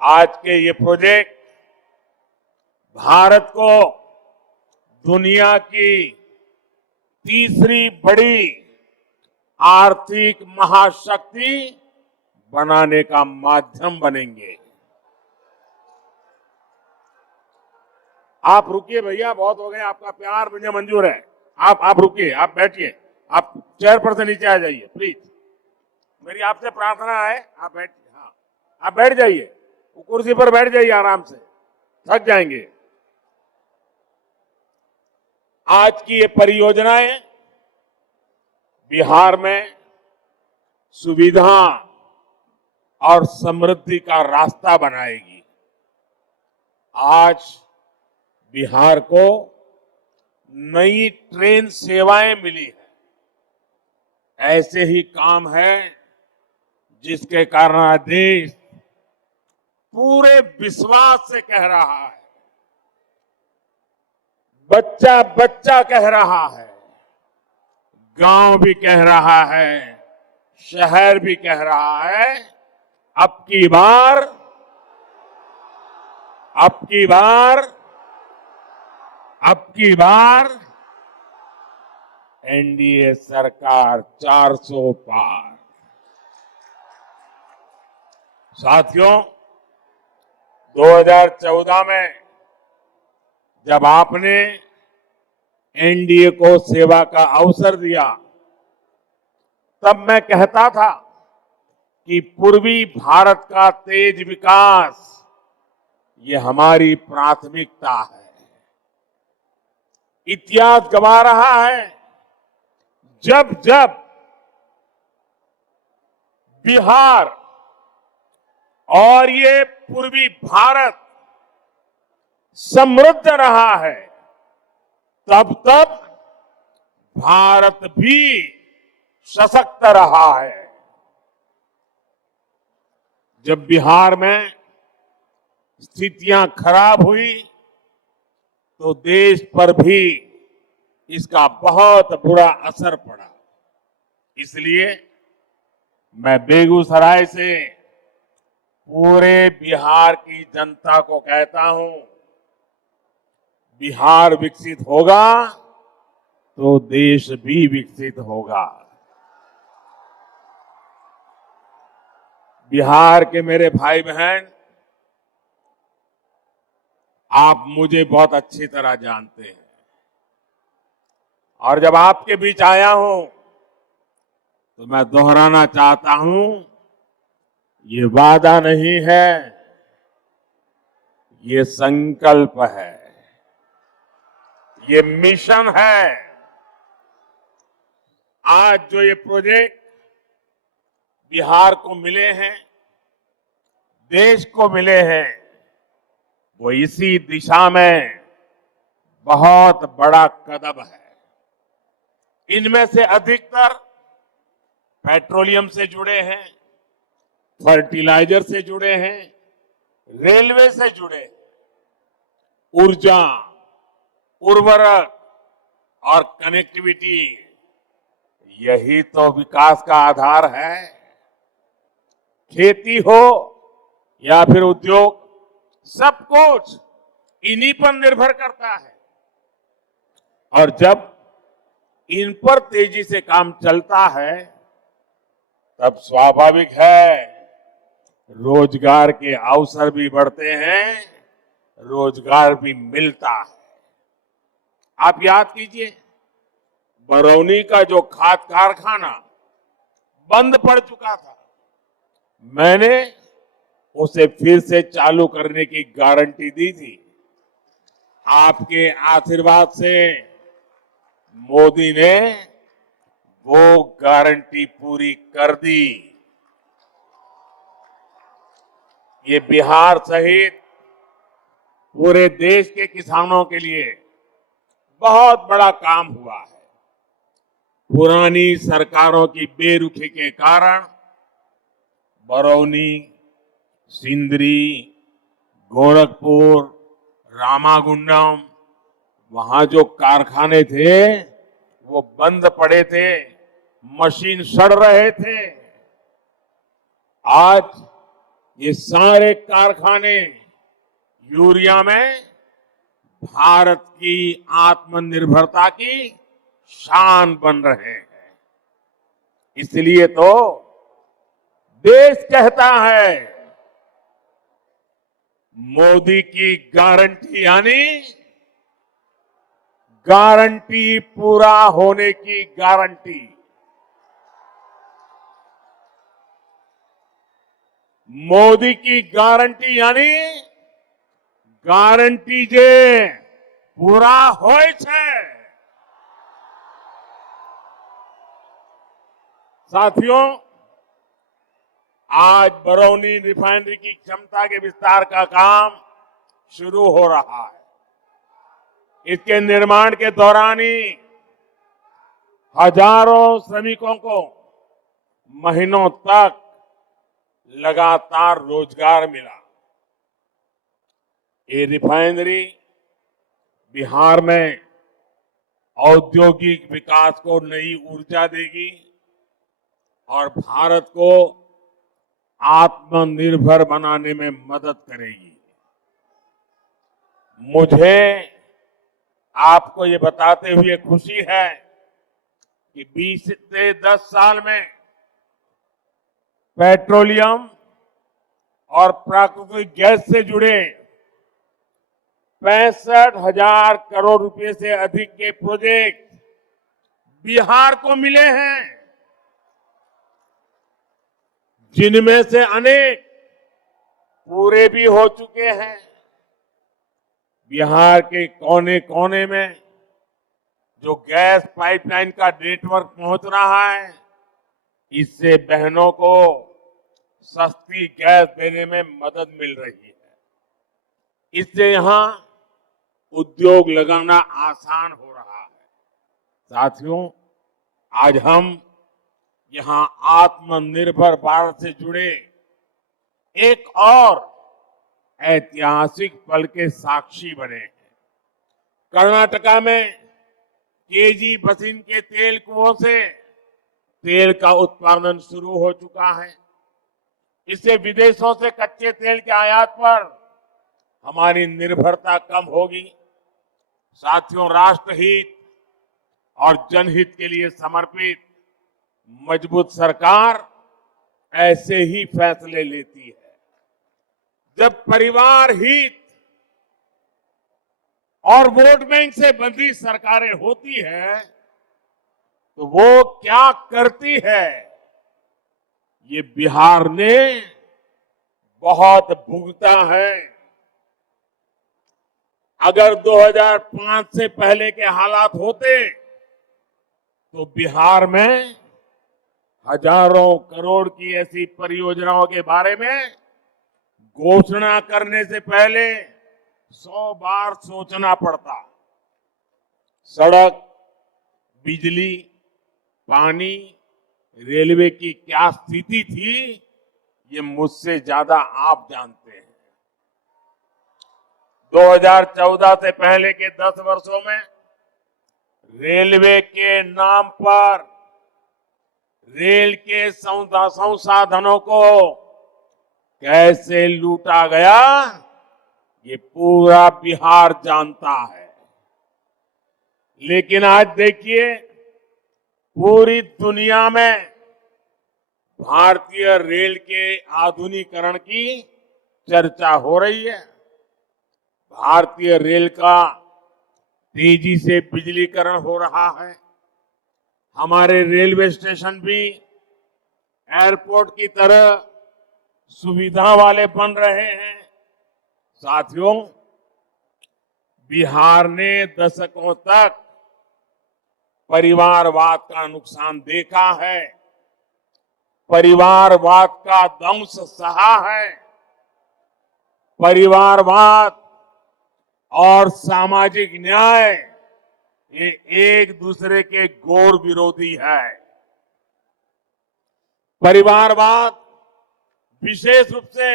आज के ये प्रोजेक्ट भारत को दुनिया की तीसरी बड़ी आर्थिक महाशक्ति बनाने का माध्यम बनेंगे। आप रुकिए भैया, बहुत हो गए, आपका प्यार मुझे मंजूर है। आप रुकिए, आप बैठिए, आप चेयर पर से नीचे आ जाइए प्लीज। मेरी आपसे प्रार्थना है, आप बैठिए। हाँ, आप बैठ जाइए, कुर्सी पर बैठ जाइए आराम से, थक जाएंगे। आज की ये परियोजनाएं बिहार में सुविधा और समृद्धि का रास्ता बनाएगी। आज बिहार को नई ट्रेन सेवाएं मिली है। ऐसे ही काम है जिसके कारण आज देश पूरे विश्वास से कह रहा है, बच्चा बच्चा कह रहा है, गांव भी कह रहा है, शहर भी कह रहा है, अब की बार एनडीए सरकार 400 पार। साथियों, 2014 में जब आपने एनडीए को सेवा का अवसर दिया, तब मैं कहता था कि पूर्वी भारत का तेज विकास ये हमारी प्राथमिकता है। इतिहास गवाह रहा है, जब जब बिहार और ये पूर्वी भारत समृद्ध रहा है, तब तब भारत भी सशक्त रहा है। जब बिहार में स्थितियां खराब हुई तो देश पर भी इसका बहुत बुरा असर पड़ा। इसलिए मैं बेगूसराय से पूरे बिहार की जनता को कहता हूं, बिहार विकसित होगा तो देश भी विकसित होगा। बिहार के मेरे भाई बहन, आप मुझे बहुत अच्छी तरह जानते हैं और जब आपके बीच आया हूं तो मैं दोहराना चाहता हूं, ये वादा नहीं है, ये संकल्प है, ये मिशन है। आज जो ये प्रोजेक्ट बिहार को मिले हैं, देश को मिले हैं, वो इसी दिशा में बहुत बड़ा कदम है। इनमें से अधिकतर पेट्रोलियम से जुड़े हैं, फर्टिलाइजर से जुड़े हैं, रेलवे से जुड़े हैं, ऊर्जा, उर्वरक और कनेक्टिविटी, यही तो विकास का आधार है। खेती हो या फिर उद्योग, सब कुछ इन्हीं पर निर्भर करता है। और जब इन पर तेजी से काम चलता है, तब स्वाभाविक है रोजगार के अवसर भी बढ़ते हैं, रोजगार भी मिलता है। आप याद कीजिए, बरौनी का जो खाद कारखाना बंद पड़ चुका था, मैंने उसे फिर से चालू करने की गारंटी दी थी। आपके आशीर्वाद से मोदी ने वो गारंटी पूरी कर दी। ये बिहार सहित पूरे देश के किसानों के लिए बहुत बड़ा काम हुआ है। पुरानी सरकारों की बेरुखी के कारण बरौनी, सिंदरी, गोरखपुर, रामागुंडम, वहां जो कारखाने थे वो बंद पड़े थे, मशीन सड़ रहे थे। आज ये सारे कारखाने यूरिया में भारत की आत्मनिर्भरता की शान बन रहे हैं। इसलिए तो देश कहता है मोदी की गारंटी यानी गारंटी पूरा होने की गारंटी। मोदी की गारंटी यानी गारंटी जे पूरा હોય છે। साथियों, आज बरौनी रिफाइनरी की क्षमता के विस्तार का काम शुरू हो रहा है। इसके निर्माण के दौरान ही हजारों श्रमिकों को महीनों तक लगातार रोजगार मिला। ये रिफाइनरी बिहार में औद्योगिक विकास को नई ऊर्जा देगी और भारत को आत्मनिर्भर बनाने में मदद करेगी। मुझे आपको ये बताते हुए खुशी है कि 20 से 10 साल में पेट्रोलियम और प्राकृतिक गैस से जुड़े 65,000 करोड़ रुपए से अधिक के प्रोजेक्ट बिहार को मिले हैं, जिनमें से अनेक पूरे भी हो चुके हैं। बिहार के कोने कोने में जो गैस पाइपलाइन का नेटवर्क पहुंच रहा है, इससे बहनों को सस्ती गैस देने में मदद मिल रही है। इससे यहां उद्योग लगाना आसान हो रहा है। साथियों, आज हम यहां आत्मनिर्भर भारत से जुड़े एक और ऐतिहासिक पल के साक्षी बने हैं। कर्नाटका में केजी बसिन के तेल कुओं से तेल का उत्पादन शुरू हो चुका है। इससे विदेशों से कच्चे तेल के आयात पर हमारी निर्भरता कम होगी। साथियों, राष्ट्रहित और जनहित के लिए समर्पित मजबूत सरकार ऐसे ही फैसले लेती है। जब परिवार हित और वोट बैंक से बंधी सरकारें होती है तो वो क्या करती है, ये बिहार ने बहुत भुगता है। अगर 2005 से पहले के हालात होते तो बिहार में हजारों करोड़ की ऐसी परियोजनाओं के बारे में घोषणा करने से पहले 100 बार सोचना पड़ता। सड़क, बिजली, पानी, रेलवे की क्या स्थिति थी, ये मुझसे ज्यादा आप जानते हैं। 2014 से पहले के 10 वर्षों में रेलवे के नाम पर रेल के संसाधनों को कैसे लूटा गया, ये पूरा बिहार जानता है। लेकिन आज देखिए, पूरी दुनिया में भारतीय रेल के आधुनिकीकरण की चर्चा हो रही है। भारतीय रेल का तेजी से बिजलीकरण हो रहा है। हमारे रेलवे स्टेशन भी एयरपोर्ट की तरह सुविधा वाले बन रहे हैं। साथियों, बिहार ने दशकों तक परिवारवाद का नुकसान देखा है, परिवारवाद का दंश सहा है। परिवारवाद और सामाजिक न्याय ये एक दूसरे के घोर विरोधी है। परिवारवाद विशेष रूप से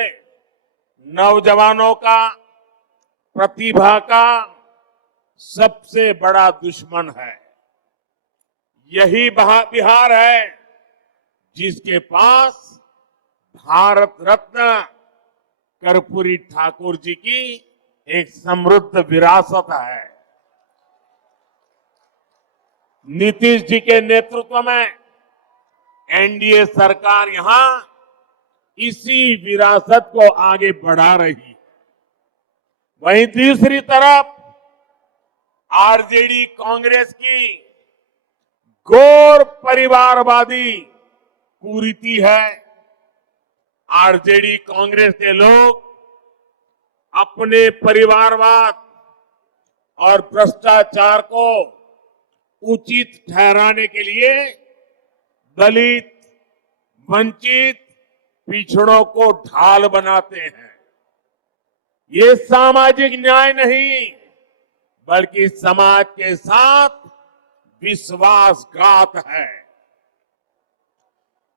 नौजवानों का, प्रतिभा का सबसे बड़ा दुश्मन है। यही बिहार है जिसके पास भारत रत्न कर्पूरी ठाकुर जी की एक समृद्ध विरासत है। नीतीश जी के नेतृत्व में एनडीए सरकार यहां इसी विरासत को आगे बढ़ा रही है। वहीं दूसरी तरफ आरजेडी कांग्रेस की घोर परिवारवादी कुरीति है। आरजेडी कांग्रेस के लोग अपने परिवारवाद और भ्रष्टाचार को उचित ठहराने के लिए दलित, वंचित, पिछड़ों को ढाल बनाते हैं। ये सामाजिक न्याय नहीं, बल्कि समाज के साथ विश्वासघात है।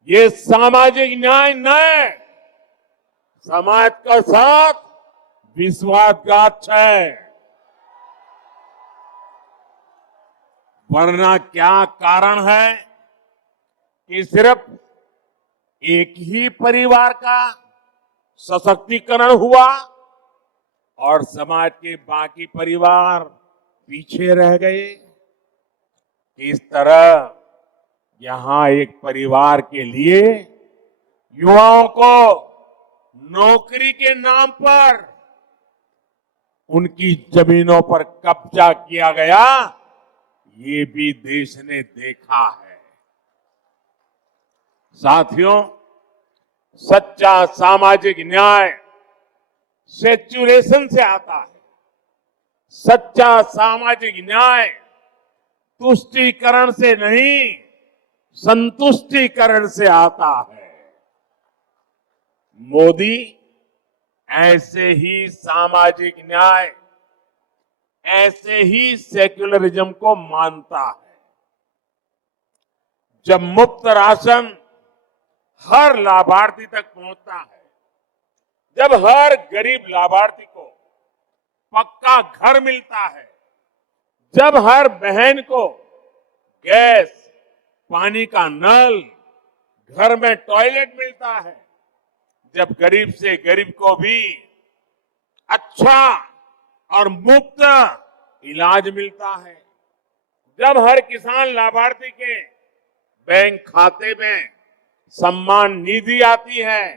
ये सामाजिक न्याय न है, समाज का साथ विश्वासघात है। वरना क्या कारण है कि सिर्फ एक ही परिवार का सशक्तिकरण हुआ और समाज के बाकी परिवार पीछे रह गए। इस तरह यहां एक परिवार के लिए युवाओं को नौकरी के नाम पर उनकी जमीनों पर कब्जा किया गया, ये भी देश ने देखा है। साथियों, सच्चा सामाजिक न्याय सेचुरेशन से आता है। सच्चा सामाजिक न्याय तुष्टीकरण से नहीं, संतुष्टीकरण से आता है। मोदी ऐसे ही सामाजिक न्याय, ऐसे ही सेक्युलरिज्म को मानता है। जब मुफ्त राशन हर लाभार्थी तक पहुंचता है, जब हर गरीब लाभार्थी को पक्का घर मिलता है, जब हर बहन को गैस, पानी का नल, घर में टॉयलेट मिलता है, जब गरीब से गरीब को भी अच्छा और मुफ्त इलाज मिलता है, जब हर किसान लाभार्थी के बैंक खाते में सम्मान निधि आती है,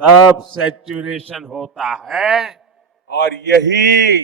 तब सैचुरेशन होता है। और यही